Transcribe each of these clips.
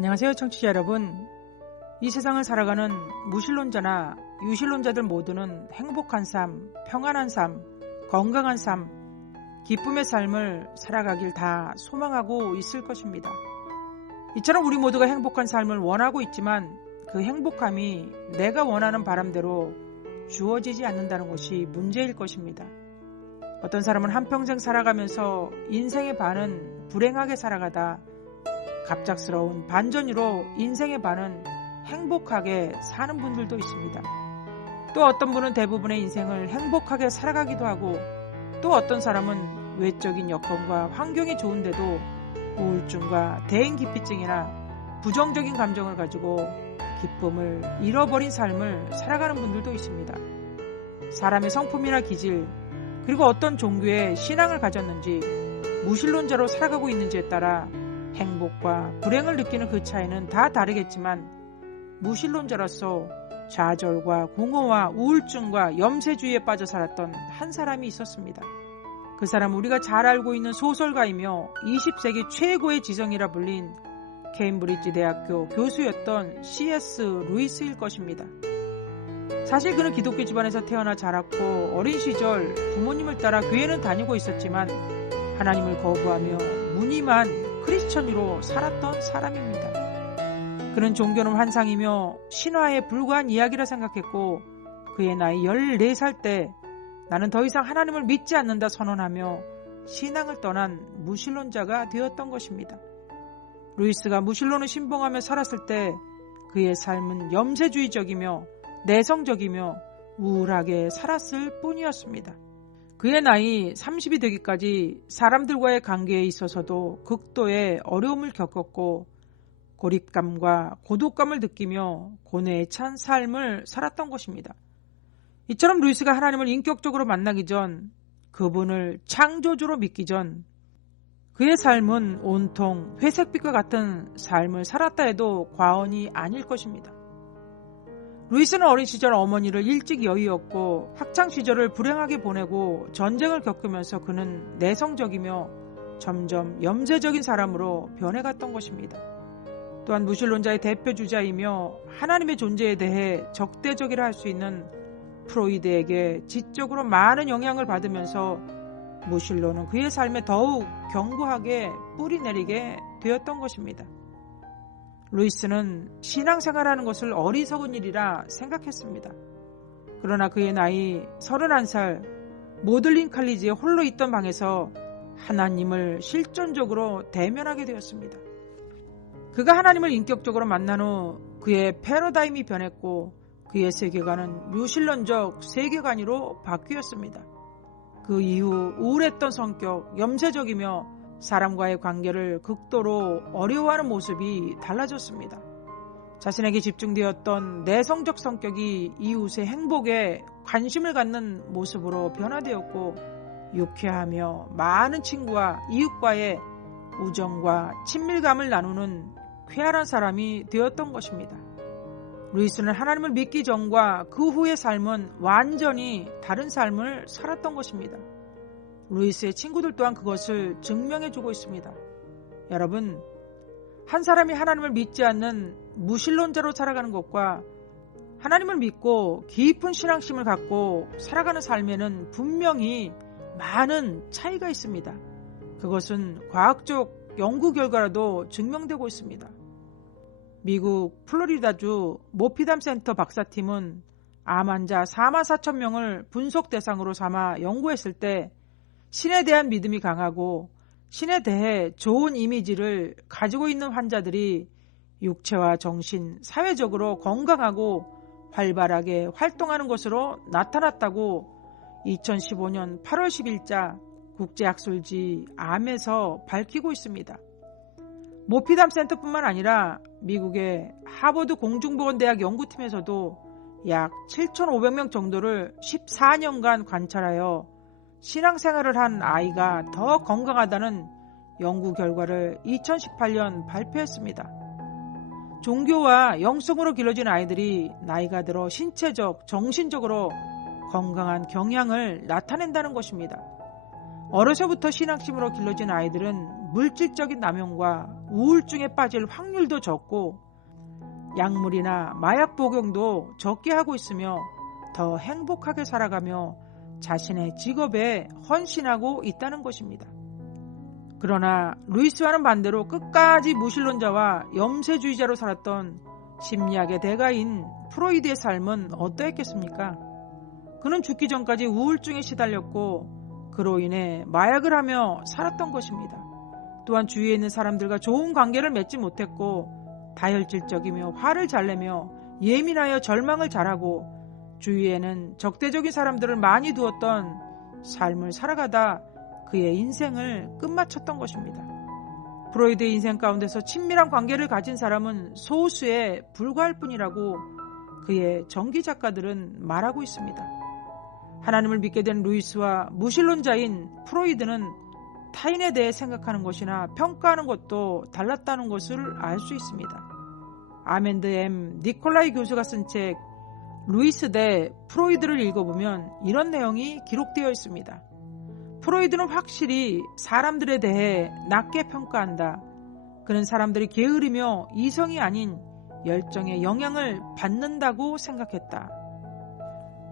안녕하세요, 청취자 여러분. 이 세상을 살아가는 무신론자나 유신론자들 모두는 행복한 삶, 평안한 삶, 건강한 삶, 기쁨의 삶을 살아가길 다 소망하고 있을 것입니다. 이처럼 우리 모두가 행복한 삶을 원하고 있지만 그 행복함이 내가 원하는 바람대로 주어지지 않는다는 것이 문제일 것입니다. 어떤 사람은 한평생 살아가면서 인생의 반은 불행하게 살아가다 갑작스러운 반전으로 인생의 반은 행복하게 사는 분들도 있습니다. 또 어떤 분은 대부분의 인생을 행복하게 살아가기도 하고, 또 어떤 사람은 외적인 여건과 환경이 좋은데도 우울증과 대인기피증이나 부정적인 감정을 가지고 기쁨을 잃어버린 삶을 살아가는 분들도 있습니다. 사람의 성품이나 기질, 그리고 어떤 종교의 신앙을 가졌는지, 무신론자로 살아가고 있는지에 따라 행복과 불행을 느끼는 그 차이는 다 다르겠지만, 무신론자로서 좌절과 공허와 우울증과 염세주의에 빠져 살았던 한 사람이 있었습니다. 그 사람은 우리가 잘 알고 있는 소설가이며 20세기 최고의 지성이라 불린 케임브리지 대학교 교수였던 C.S. 루이스일 것입니다. 사실 그는 기독교 집안에서 태어나 자랐고 어린 시절 부모님을 따라 교회는 다니고 있었지만 하나님을 거부하며 무늬만 크리스천으로 살았던 사람입니다. 그는 종교는 환상이며 신화에 불과한 이야기라 생각했고, 그의 나이 14살 때 나는 더 이상 하나님을 믿지 않는다 선언하며 신앙을 떠난 무신론자가 되었던 것입니다. 루이스가 무신론을 신봉하며 살았을 때 그의 삶은 염세주의적이며 내성적이며 우울하게 살았을 뿐이었습니다. 그의 나이 30이 되기까지 사람들과의 관계에 있어서도 극도의 어려움을 겪었고 고립감과 고독감을 느끼며 고뇌에 찬 삶을 살았던 것입니다. 이처럼 루이스가 하나님을 인격적으로 만나기 전, 그분을 창조주로 믿기 전 그의 삶은 온통 회색빛과 같은 삶을 살았다 해도 과언이 아닐 것입니다. 루이스는 어린 시절 어머니를 일찍 여의었고 학창시절을 불행하게 보내고 전쟁을 겪으면서 그는 내성적이며 점점 염세적인 사람으로 변해갔던 것입니다. 또한 무신론자의 대표주자이며 하나님의 존재에 대해 적대적이라 할 수 있는 프로이드에게 지적으로 많은 영향을 받으면서 무신론은 그의 삶에 더욱 견고하게 뿌리내리게 되었던 것입니다. 루이스는 신앙생활하는 것을 어리석은 일이라 생각했습니다. 그러나 그의 나이 31살 모들린 칼리지에 홀로 있던 방에서 하나님을 실존적으로 대면하게 되었습니다. 그가 하나님을 인격적으로 만난 후 그의 패러다임이 변했고 그의 세계관은 유신론적 세계관으로 바뀌었습니다. 그 이후 우울했던 성격, 염세적이며 사람과의 관계를 극도로 어려워하는 모습이 달라졌습니다. 자신에게 집중되었던 내성적 성격이 이웃의 행복에 관심을 갖는 모습으로 변화되었고 유쾌하며 많은 친구와 이웃과의 우정과 친밀감을 나누는 쾌활한 사람이 되었던 것입니다. 루이스는 하나님을 믿기 전과 그 후의 삶은 완전히 다른 삶을 살았던 것입니다. 루이스의 친구들 또한 그것을 증명해주고 있습니다. 여러분, 한 사람이 하나님을 믿지 않는 무신론자로 살아가는 것과 하나님을 믿고 깊은 신앙심을 갖고 살아가는 삶에는 분명히 많은 차이가 있습니다. 그것은 과학적 연구 결과로도 증명되고 있습니다. 미국 플로리다주 모피담 센터 박사팀은 암 환자 44,000명을 분석 대상으로 삼아 연구했을 때 신에 대한 믿음이 강하고 신에 대해 좋은 이미지를 가지고 있는 환자들이 육체와 정신, 사회적으로 건강하고 활발하게 활동하는 것으로 나타났다고 2015년 8월 10일자 국제학술지 암에서 밝히고 있습니다. 모피담 센터뿐만 아니라 미국의 하버드 공중보건대학 연구팀에서도 약 7,500명 정도를 14년간 관찰하여 신앙생활을 한 아이가 더 건강하다는 연구 결과를 2018년 발표했습니다. 종교와 영성으로 길러진 아이들이 나이가 들어 신체적, 정신적으로 건강한 경향을 나타낸다는 것입니다. 어려서부터 신앙심으로 길러진 아이들은 물질적인 남용과 우울증에 빠질 확률도 적고 약물이나 마약 복용도 적게 하고 있으며 더 행복하게 살아가며 자신의 직업에 헌신하고 있다는 것입니다. 그러나 루이스와는 반대로 끝까지 무신론자와 염세주의자로 살았던 심리학의 대가인 프로이드의 삶은 어떠했겠습니까? 그는 죽기 전까지 우울증에 시달렸고 그로 인해 마약을 하며 살았던 것입니다. 또한 주위에 있는 사람들과 좋은 관계를 맺지 못했고 다혈질적이며 화를 잘 내며 예민하여 절망을 잘하고 주위에는 적대적인 사람들을 많이 두었던 삶을 살아가다 그의 인생을 끝마쳤던 것입니다. 프로이드의 인생 가운데서 친밀한 관계를 가진 사람은 소수에 불과할 뿐이라고 그의 전기 작가들은 말하고 있습니다. 하나님을 믿게 된 루이스와 무신론자인 프로이드는 타인에 대해 생각하는 것이나 평가하는 것도 달랐다는 것을 알 수 있습니다. 아멘드 M. 니콜라이 교수가 쓴 책 루이스 대 프로이드를 읽어보면 이런 내용이 기록되어 있습니다. 프로이드는 확실히 사람들에 대해 낮게 평가한다. 그는 사람들이 게으르며 이성이 아닌 열정의 영향을 받는다고 생각했다.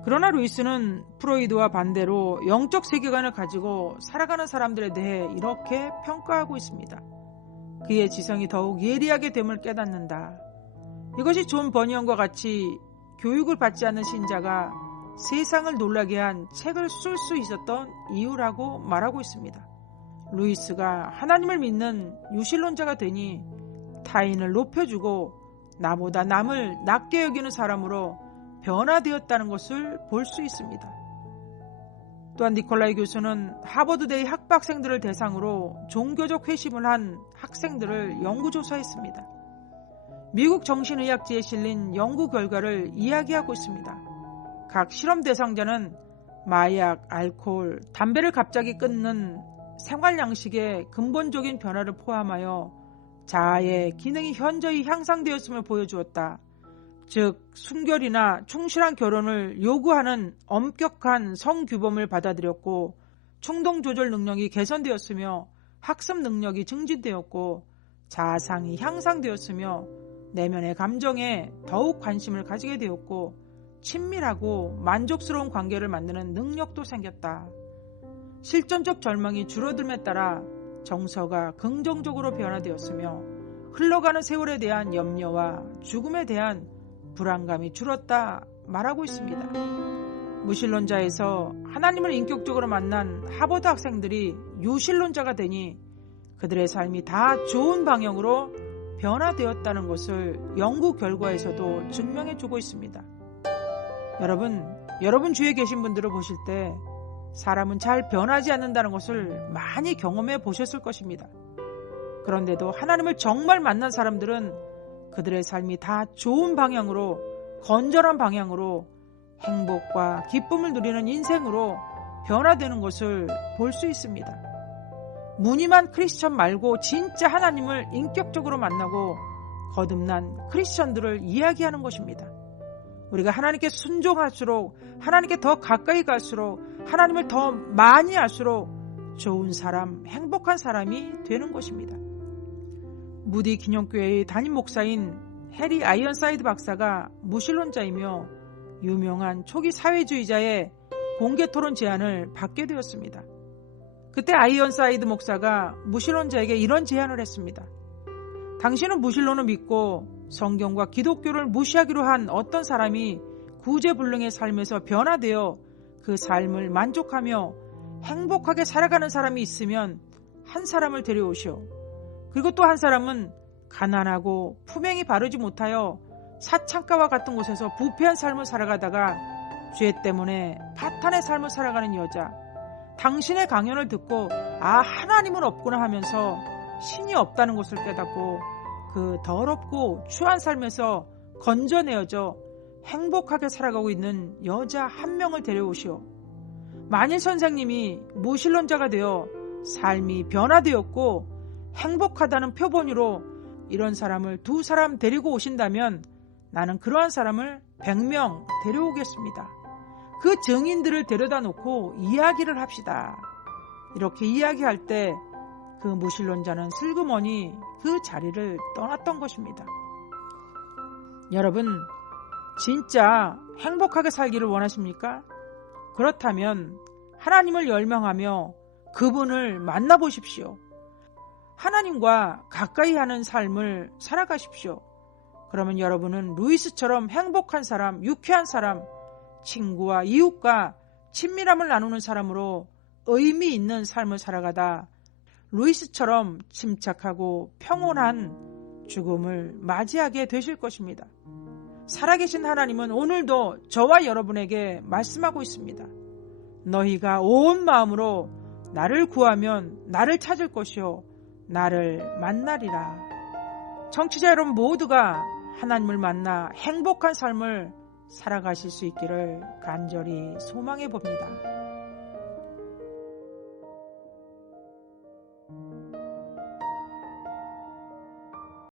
그러나 루이스는 프로이드와 반대로 영적 세계관을 가지고 살아가는 사람들에 대해 이렇게 평가하고 있습니다. 그의 지성이 더욱 예리하게 됨을 깨닫는다. 이것이 존 버니언과 같이 교육을 받지 않는 신자가 세상을 놀라게 한 책을 쓸 수 있었던 이유라고 말하고 있습니다. 루이스가 하나님을 믿는 유신론자가 되니 타인을 높여주고 나보다 남을 낮게 여기는 사람으로 변화되었다는 것을 볼 수 있습니다. 또한 니콜라이 교수는 하버드대의 학부학생들을 대상으로 종교적 회심을 한 학생들을 연구조사했습니다. 미국 정신의학지에 실린 연구 결과를 이야기하고 있습니다. 각 실험 대상자는 마약, 알코올, 담배를 갑자기 끊는 생활 양식의 근본적인 변화를 포함하여 자아의 기능이 현저히 향상되었음을 보여주었다. 즉 순결이나 충실한 결혼을 요구하는 엄격한 성규범을 받아들였고 충동 조절 능력이 개선되었으며 학습 능력이 증진되었고 자아상이 향상되었으며 내면의 감정에 더욱 관심을 가지게 되었고 친밀하고 만족스러운 관계를 만드는 능력도 생겼다. 실존적 절망이 줄어듦에 따라 정서가 긍정적으로 변화되었으며 흘러가는 세월에 대한 염려와 죽음에 대한 불안감이 줄었다 말하고 있습니다. 무신론자에서 하나님을 인격적으로 만난 하버드 학생들이 유신론자가 되니 그들의 삶이 다 좋은 방향으로 변화되었다는 것을 연구 결과에서도 증명해주고 있습니다. 여러분 주위에 계신 분들을 보실 때 사람은 잘 변하지 않는다는 것을 많이 경험해 보셨을 것입니다. 그런데도 하나님을 정말 만난 사람들은 그들의 삶이 다 좋은 방향으로, 건전한 방향으로 행복과 기쁨을 누리는 인생으로 변화되는 것을 볼 수 있습니다. 무늬만 크리스천 말고 진짜 하나님을 인격적으로 만나고 거듭난 크리스천들을 이야기하는 것입니다. 우리가 하나님께 순종할수록, 하나님께 더 가까이 갈수록, 하나님을 더 많이 알수록 좋은 사람, 행복한 사람이 되는 것입니다. 무디 기념교회의 담임 목사인 해리 아이언사이드 박사가 무신론자이며 유명한 초기 사회주의자의 공개 토론 제안을 받게 되었습니다. 그때 아이언사이드 목사가 무신론자에게 이런 제안을 했습니다. 당신은 무신론을 믿고 성경과 기독교를 무시하기로 한 어떤 사람이 구제불능의 삶에서 변화되어 그 삶을 만족하며 행복하게 살아가는 사람이 있으면 한 사람을 데려오시오. 그리고 또 한 사람은 가난하고 품행이 바르지 못하여 사창가와 같은 곳에서 부패한 삶을 살아가다가 죄 때문에 파탄의 삶을 살아가는 여자. 당신의 강연을 듣고 하나님은 없구나 하면서 신이 없다는 것을 깨닫고 그 더럽고 추한 삶에서 건져내어져 행복하게 살아가고 있는 여자 한 명을 데려오시오. 만일 선생님이 무신론자가 되어 삶이 변화되었고 행복하다는 표본으로 이런 사람을 2사람 데리고 오신다면 나는 그러한 사람을 100명 데려오겠습니다. 그 증인들을 데려다 놓고 이야기를 합시다. 이렇게 이야기할 때 그 무신론자는 슬그머니 그 자리를 떠났던 것입니다. 여러분, 진짜 행복하게 살기를 원하십니까? 그렇다면 하나님을 열망하며 그분을 만나보십시오. 하나님과 가까이 하는 삶을 살아가십시오. 그러면 여러분은 루이스처럼 행복한 사람, 유쾌한 사람, 친구와 이웃과 친밀함을 나누는 사람으로 의미 있는 삶을 살아가다 루이스처럼 침착하고 평온한 죽음을 맞이하게 되실 것입니다. 살아계신 하나님은 오늘도 저와 여러분에게 말씀하고 있습니다. 너희가 온 마음으로 나를 구하면 나를 찾을 것이요 나를 만나리라. 청취자 여러분 모두가 하나님을 만나 행복한 삶을 살아가실 수 있기를 간절히 소망해 봅니다.